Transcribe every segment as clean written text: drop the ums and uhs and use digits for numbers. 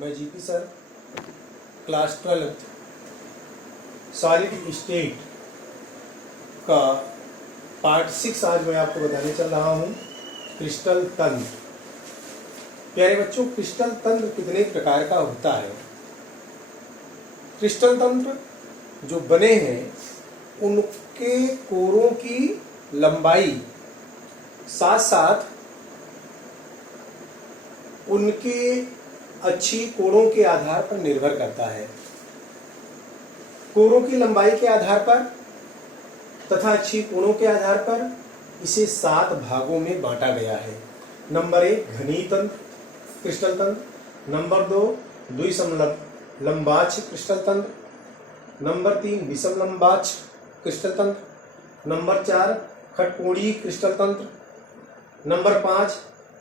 मैं GP sir class 12 solid state का part 6 आज मैं आपको बताने चल रहा हूँ। क्रिस्टल तंत्र। प्यारे बच्चों, क्रिस्टल तंत्र कितने प्रकार का होता है। क्रिस्टल तंत्र जो बने हैं उनके कोरों की लंबाई साथ साथ उनके अच्छी कोरों के आधार पर निर्भर करता है। कोरों की लंबाई के आधार पर तथा अच्छी कोरों के आधार पर इसे 7 भागों में बांटा गया है। नंबर 1 घनी तंत्र क्रिस्टल तंत्र, नंबर 2 द्विसमलंबाक्ष क्रिस्टल तंत्र, नंबर 3 विषमलंबाक्ष क्रिस्टल तंत्र, नंबर 4 खटकोणीय क्रिस्टल तंत्र, नंबर 5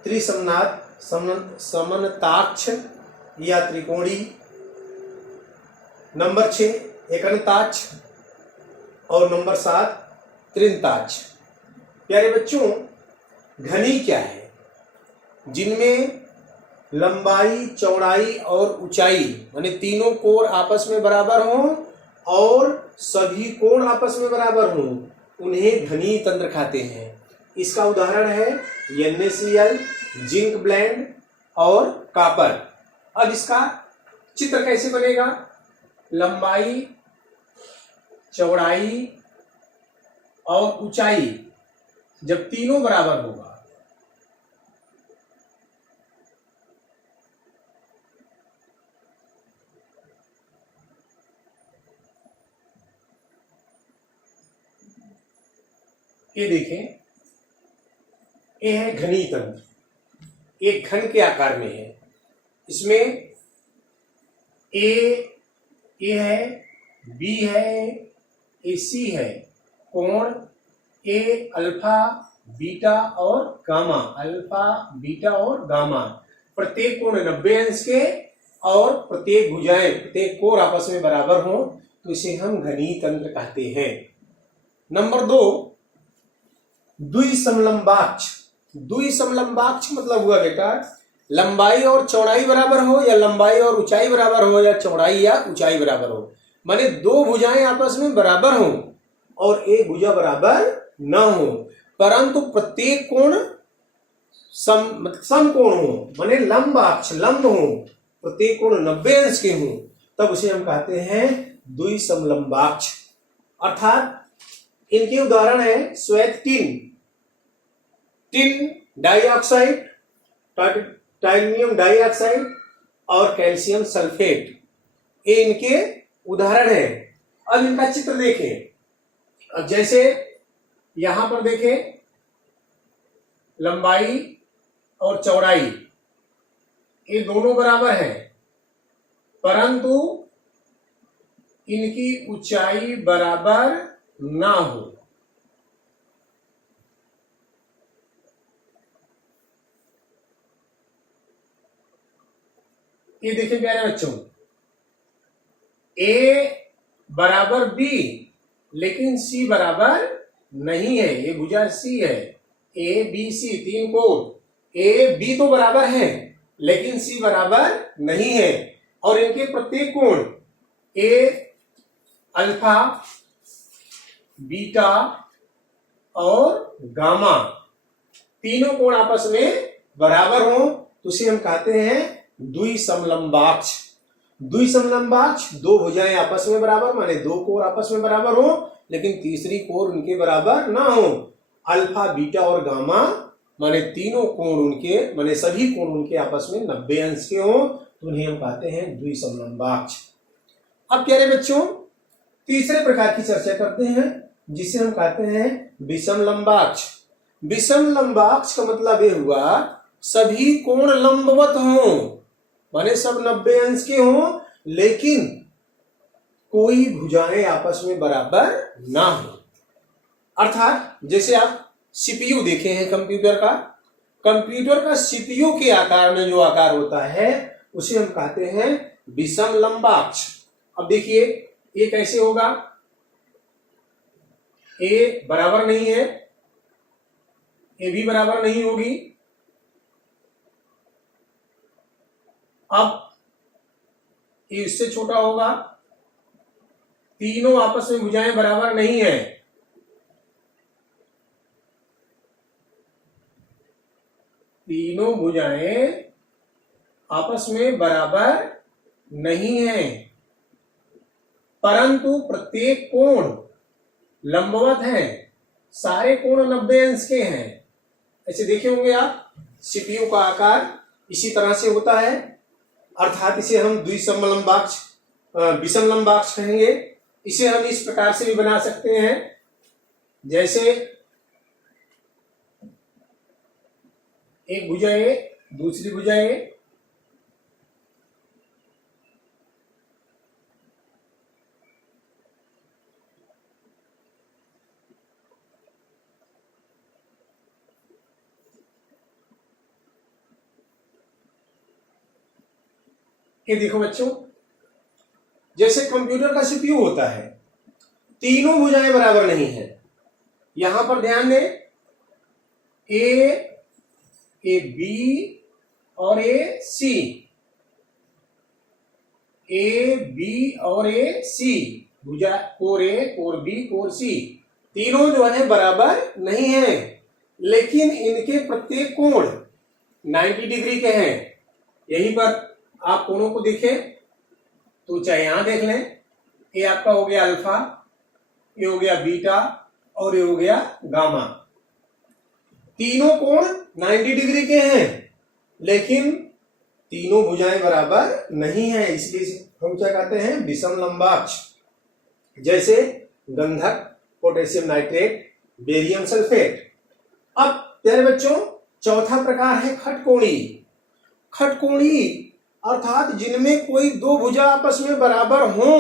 त्रिसमनाथ समनताक्ष या त्रिकोणीय, नंबर 6 एकनताक्ष और नंबर 7 त्रिनताक्ष। प्यारे बच्चों, घनी क्या है? जिनमें लंबाई, चौड़ाई और ऊंचाई यानी तीनों कोण आपस में बराबर हों और सभी कोण आपस में बराबर हों, उन्हें घनी तंत्र कहते हैं। इसका उदाहरण है NaCl, जिंक ब्लेंड और कॉपर। अब इसका चित्र कैसे बनेगा? लंबाई, चौड़ाई और ऊंचाई जब तीनों बराबर होगा ये देखें, ये है घनी तंत्र। एक घन के आकार में है। इसमें ए है, बी है, AC है, कोण ए अल्फा बीटा और गामा, अल्फा बीटा और गामा। प्रत्येक कोण 90 अंश के और प्रत्येक भुजाएं, प्रत्येक कोण आपस में बराबर हो तो इसे हम घनी तंत्र कहते हैं। नंबर 2 द्विसमलंबाक्ष। द्विसमलंबाक्ष मतलब हुआ बेटा, लंबाई और चौड़ाई बराबर हो या लंबाई और ऊंचाई बराबर हो या चौड़ाई या ऊंचाई बराबर हो, माने दो भुजाएं आपस में बराबर हो और एक भुजा बराबर न हो, परंतु प्रत्येक कोण समकोण हो, माने लंबाक्ष लंब हो, प्रत्येक कोण 90 अंश के हो, तब उसे हम कहते हैं द्विसमलंबाक्ष। अर्थात इनके उदाहरण है श्वेत tin, tin dioxide, titanium dioxide और कैल्शियम सल्फेट, ये इनके उदाहरण है। अब इनका चित्र देखें। अब जैसे यहां पर देखें, लंबाई और चौड़ाई ये दोनों बराबर हैं, परंतु इनकी ऊंचाई बराबर ना हो। ये देखिए प्यारे बच्चों, A बराबर B लेकिन C बराबर नहीं है। ये भुजा C है, ABC 3 कोण, A B तो बराबर है लेकिन C बराबर नहीं है, और इनके प्रत्येक कोण A अल्फा बीटा और गामा तीनों कोण आपस में बराबर हो तो उसे हम कहते हैं द्विसमलंबाक्ष। द्विसमलंबाक्ष दो भुजाएं आपस में बराबर, माने दो कोण आपस में बराबर हो लेकिन तीसरी कोण उनके बराबर ना हो। अल्फा बीटा और गामा माने तीनों कोण उनके, माने सभी कोण उनके आपस में 90 अंश के हो तो उन्हें हम कहते हैं द्विसमलंबाक्ष। अब प्यारे बच्चों, तीसरे प्रकार की चर्चा करते हैं जिसे हम कहते हैं विषमलंबाक्ष। विषमलंबाक्ष का मतलब ये हुआ सभी कोण लंबवत हों, माने सब 90 अंश के हों लेकिन कोई भुजाएं आपस में बराबर ना हो। अर्थात जैसे आप CPU देखे हैं कंप्यूटर का CPU के आकार में जो आकार होता है उसे हम कहते हैं विषमलंबाक्ष। अब देखिए ये कैसे होगा, A बराबर नहीं है, A भी बराबर नहीं होगी। अब ये इससे छोटा होगा। तीनों आपस में भुजाएं बराबर नहीं है। तीनों भुजाएं आपस में बराबर नहीं है, परंतु प्रत्येक कोण लंबवत है। सारे कोण 90 अंश के हैं। ऐसे देखे होंगे आप, सीपीयू का आकार इसी तरह से होता है, अर्थात इसे हम द्विसमलंबाक्ष विषमलंबाक्ष कहेंगे। इसे हम इस प्रकार से भी बना सकते हैं, जैसे एक भुजा ए, दूसरी भुजा ए, ये देखो बच्चों, जैसे कंप्यूटर का सीपीयू होता है, तीनों भुजाएं बराबर नहीं है। यहां पर ध्यान दें, ए बी और ए सी, ए बी और ए सी, भुजा कोर ए, कोर बी, कोर सी, तीनों जो है बराबर नहीं है, लेकिन इनके प्रत्येक कोण 90 डिग्री के हैं। यहीं पर आप कोणों को देखें तो चाहे यहां देख लें, ये आपका हो गया अल्फा, ये हो गया बीटा और ये हो गया गामा। तीनों कोण 90 डिग्री के हैं, लेकिन तीनों भुजाएं बराबर नहीं है, इसलिए हम क्या कहते हैं, विषम लंबाक्ष। जैसे गंधक, पोटेशियम नाइट्रेट, बेरियम सल्फेट। अब प्यारे बच्चों, चौथा प्रकार है खटकोणी। खटकोणी अर्थात जिनमें कोई दो भुजा आपस में बराबर हो,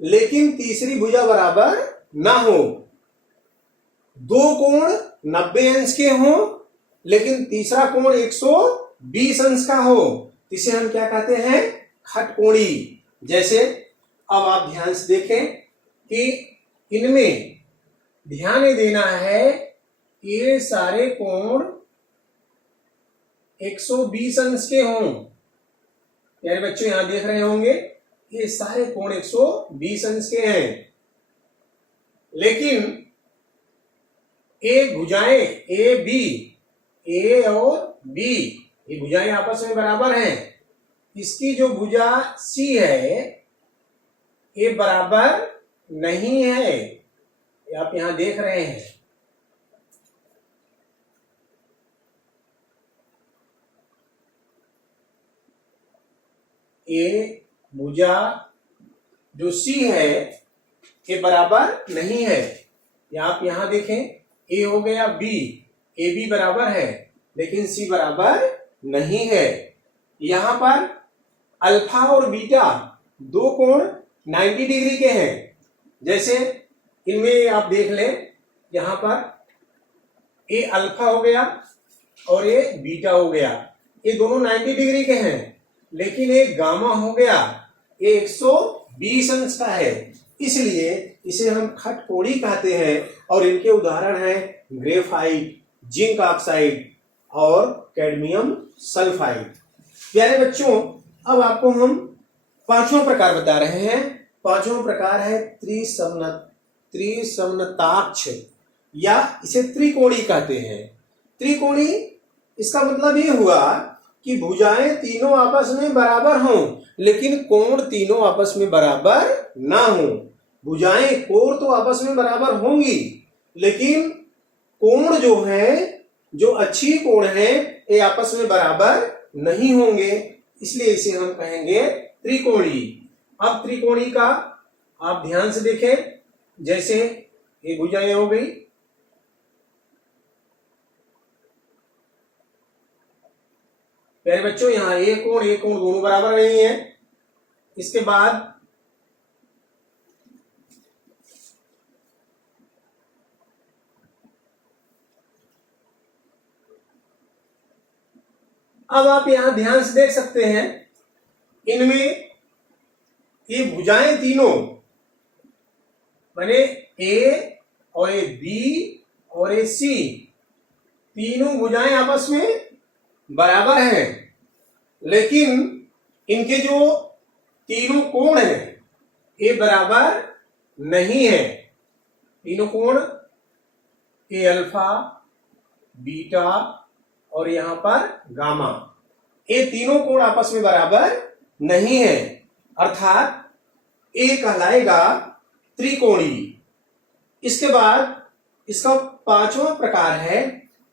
लेकिन तीसरी भुजा बराबर ना हो। दो कोण 90 अंश के हो, लेकिन तीसरा कोण 120 अंश का हो, इसे हम क्या कहते हैं, खटकोणी। जैसे अब आप ध्यान से देखें कि इनमें ध्यान देना है, ये सारे कोण 120 अंश के हों। यानी बच्चों यहां देख रहे होंगे, ये सारे कोण 120 अंश के हैं, लेकिन एक भुजाएं ए बी, ए और बी, ये भुजाएं आपस में बराबर हैं। इसकी जो भुजा सी है, ये बराबर नहीं है, ये आप यहां देख रहे हैं। ए भुजा जो सी है, ये बराबर नहीं है। या आप यहां देखें, ए हो गया बी, ए बी बराबर है, लेकिन सी बराबर नहीं है। यहां पर अल्फा और बीटा दो कोण 90 डिग्री के हैं। जैसे इनमें आप देख लें, यहां पर ए अल्फा हो गया और ये बीटा हो गया, ये दोनों 90 डिग्री के हैं, लेकिन एक गामा हो गया, ये 120 अंश का है, इसलिए इसे हम खटकोणी कहते हैं। और इनके उदाहरण हैं ग्रेफाइट, जिंक ऑक्साइड और कैडमियम सल्फाइड। प्यारे बच्चों, अब आपको हम पांचवा प्रकार बता रहे हैं। पांचवा प्रकार है त्रिसमनताक्ष, या इसे त्रिकोणी कहते हैं। त्रिकोणी, इसका मतलब ये हुआ कि भुजाएं तीनों आपस में बराबर हों, लेकिन कोण तीनों आपस में बराबर ना हो। भुजाएं, कोण तो आपस में बराबर होंगी, लेकिन कोण जो है, जो अच्छी कोण है, ये आपस में बराबर नहीं होंगे, इसलिए इसे हम कहेंगे त्रिकोणी। अब त्रिकोणी का आप ध्यान से देखें, जैसे ये भुजाएं हो गई, प्यारे बच्चों, यहां एक कोण दोनों बराबर नहीं है। इसके बाद अब आप यहां ध्यान से देख सकते हैं, इनमें ये भुजाएं तीनों माने ए और ए बी और ए सी, तीनों भुजाएं आपस में बराबर हैं, लेकिन इनके जो तीनों कोण है ए बराबर नहीं है। तीनों कोण ए अल्फा, बीटा और यहां पर गामा, ये तीनों कोण आपस में बराबर नहीं है, अर्थात ए कहलाएगा त्रिकोणीय। इसके बाद इसका पांचवा प्रकार है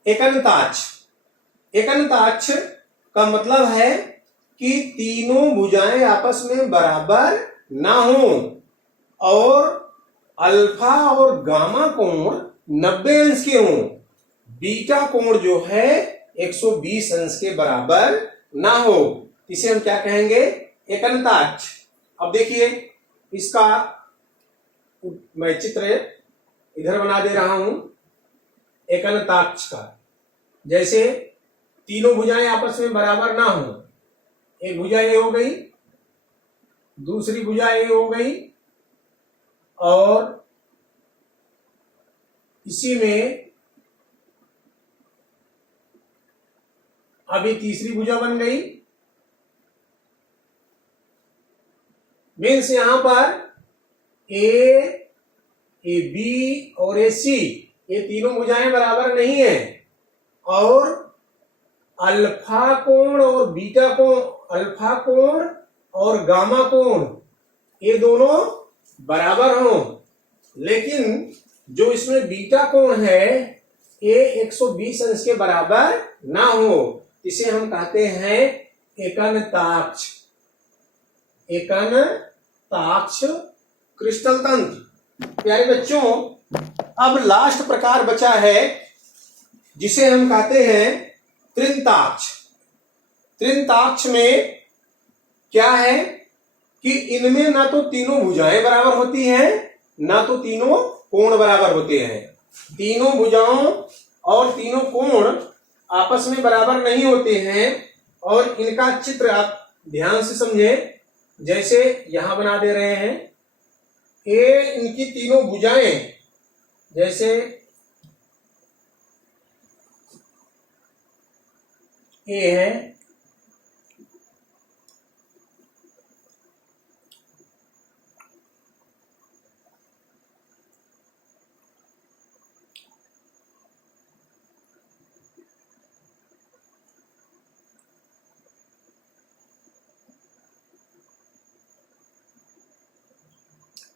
एकनताक्ष। एकनताक्ष का मतलब है कि तीनों भुजाएं आपस में बराबर ना हो और अल्फा और गामा कोण 90 अंश के हों, बीटा कोण जो है 120 अंश के बराबर ना हो, इसे हम क्या कहेंगे? एकनताक्ष। अब देखिए इसका मैं चित्र इधर बना दे रहा हूं एकनताक्ष का। जैसे तीनों भुजाएं आपस में बराबर ना हो, एक भुजा ए हो गई, दूसरी भुजा ए हो गई और इसी में अभी तीसरी भुजा बन गई। मीन्स यहां पर ए बी और ए सी ये तीनों भुजाएं बराबर नहीं है और अल्फा कोण और बीटा कोण, अल्फा कोण और गामा कोण ये दोनों बराबर हो, लेकिन जो इसमें बीटा कोण है ये 120 अंश के बराबर ना हो, इसे हम कहते हैं एकनताक्ष। एकनताक्ष क्रिस्टल तंत्र। प्यारे बच्चों, अब लास्ट प्रकार बचा है जिसे हम कहते हैं त्रिंताक्ष। त्रिंताक्ष में क्या है कि इनमें ना तो तीनों भुजाएं बराबर होती हैं ना तो तीनों कोण बराबर होते हैं। तीनों भुजाओं और तीनों कोण आपस में बराबर नहीं होते हैं और इनका चित्र आप ध्यान से समझें। जैसे यहां बना दे रहे हैं, ये इनकी तीनों भुजाएं जैसे ए है,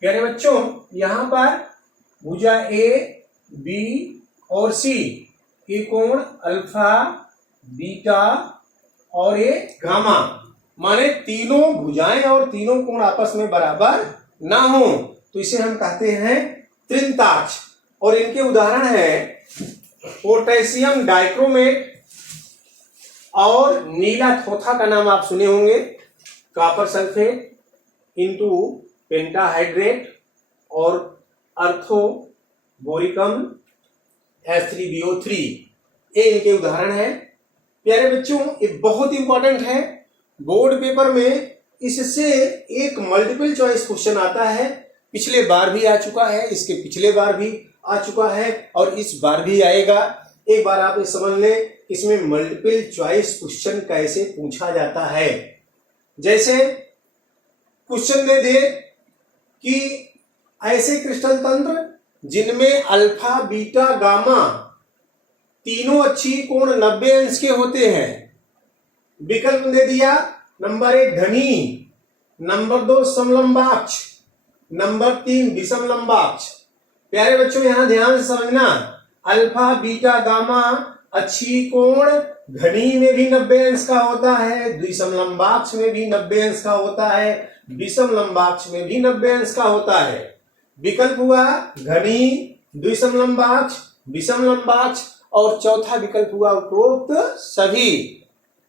प्यारे बच्चों यहां पर भुजा ए, बी और सी ये कोण अल्फा, बीटा और ये गामा, माने तीनों भुजाएं और तीनों कोण आपस में बराबर ना हो, तो इसे हम कहते हैं त्रिंताक्ष। और इनके उदाहरण है पोटेशियम डाइक्रोमेट और नीला थोथा का नाम आप सुने होंगे, कॉपर सल्फेट इंटू पेंटाहाइड्रेट और अर्थो बोरिकम H3BO3, ये इनके उदाहरण है। प्यारे बच्चों ये बहुत इंपॉर्टेंट है, बोर्ड पेपर में इससे एक मल्टीपल चॉइस क्वेश्चन आता है। पिछले बार भी आ चुका है, इसके पिछले बार भी आ चुका है और इस बार भी आएगा। एक बार आप ये समझ लें इसमें मल्टीपल चॉइस क्वेश्चन कैसे पूछा जाता है। जैसे क्वेश्चन दे दे कि ऐसे क्रिस्टल तंत्र जिनमें अल्फा, बीटा, गामा तीनों अच्छी कोण 90 अंश के होते हैं। विकल्प दे दिया, नंबर 1 घनी, नंबर 2 समलंबाक्ष, नंबर 3 विषम लंबाक्ष। प्यारे बच्चों यहां ध्यान से समझना, अल्फा, बीटा, गामा अच्छी कोण घनी में भी 90 अंश का होता है, द्विसम लंबाक्ष में भी 90 अंश का होता है, विषम लंबाक्ष में भी 90 अंश का होता है। विकल्प हुआ घनी, द्विसम लंबाक्ष, विषम लंबाक्ष और चौथा विकल्प हुआ उपरोक्त सभी।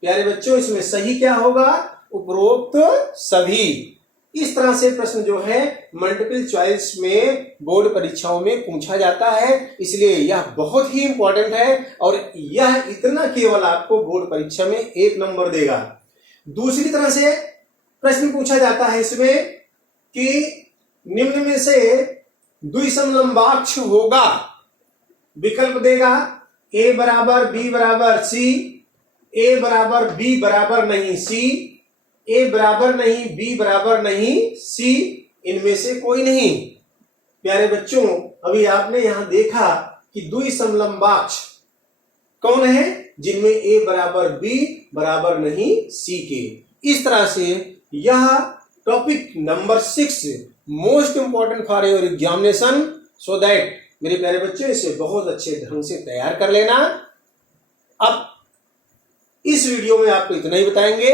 प्यारे बच्चों इसमें सही क्या होगा? उपरोक्त सभी। इस तरह से प्रश्न जो है मल्टीपल चॉइस में बोर्ड परीक्षाओं में पूछा जाता है, इसलिए यह बहुत ही इंपॉर्टेंट है और यह इतना केवल आपको बोर्ड परीक्षा में 1 नंबर देगा। दूसरी तरह से प्रश्न पूछा जाता है इसमें कि निम्न में से द्विसम लंबाक्ष होगा। विकल्प देगा ए बराबर बी बराबर सी, ए बराबर बी बराबर नहीं सी, ए बराबर नहीं, बी बराबर नहीं, सी इनमें से कोई नहीं। प्यारे बच्चों, अभी आपने यहां देखा कि द्विसमलंबाक्ष कौन है, जिनमें ए बराबर बी बराबर नहीं सी के। इस तरह से यह topic number 6 most important for your examination, so that मेरे प्यारे बच्चे इसे बहुत अच्छे ढंग से तैयार कर लेना। अब इस वीडियो में आपको इतना ही बताएंगे,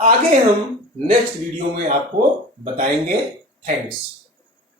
आगे हम नेक्स्ट वीडियो में आपको बताएंगे। थैंक्स।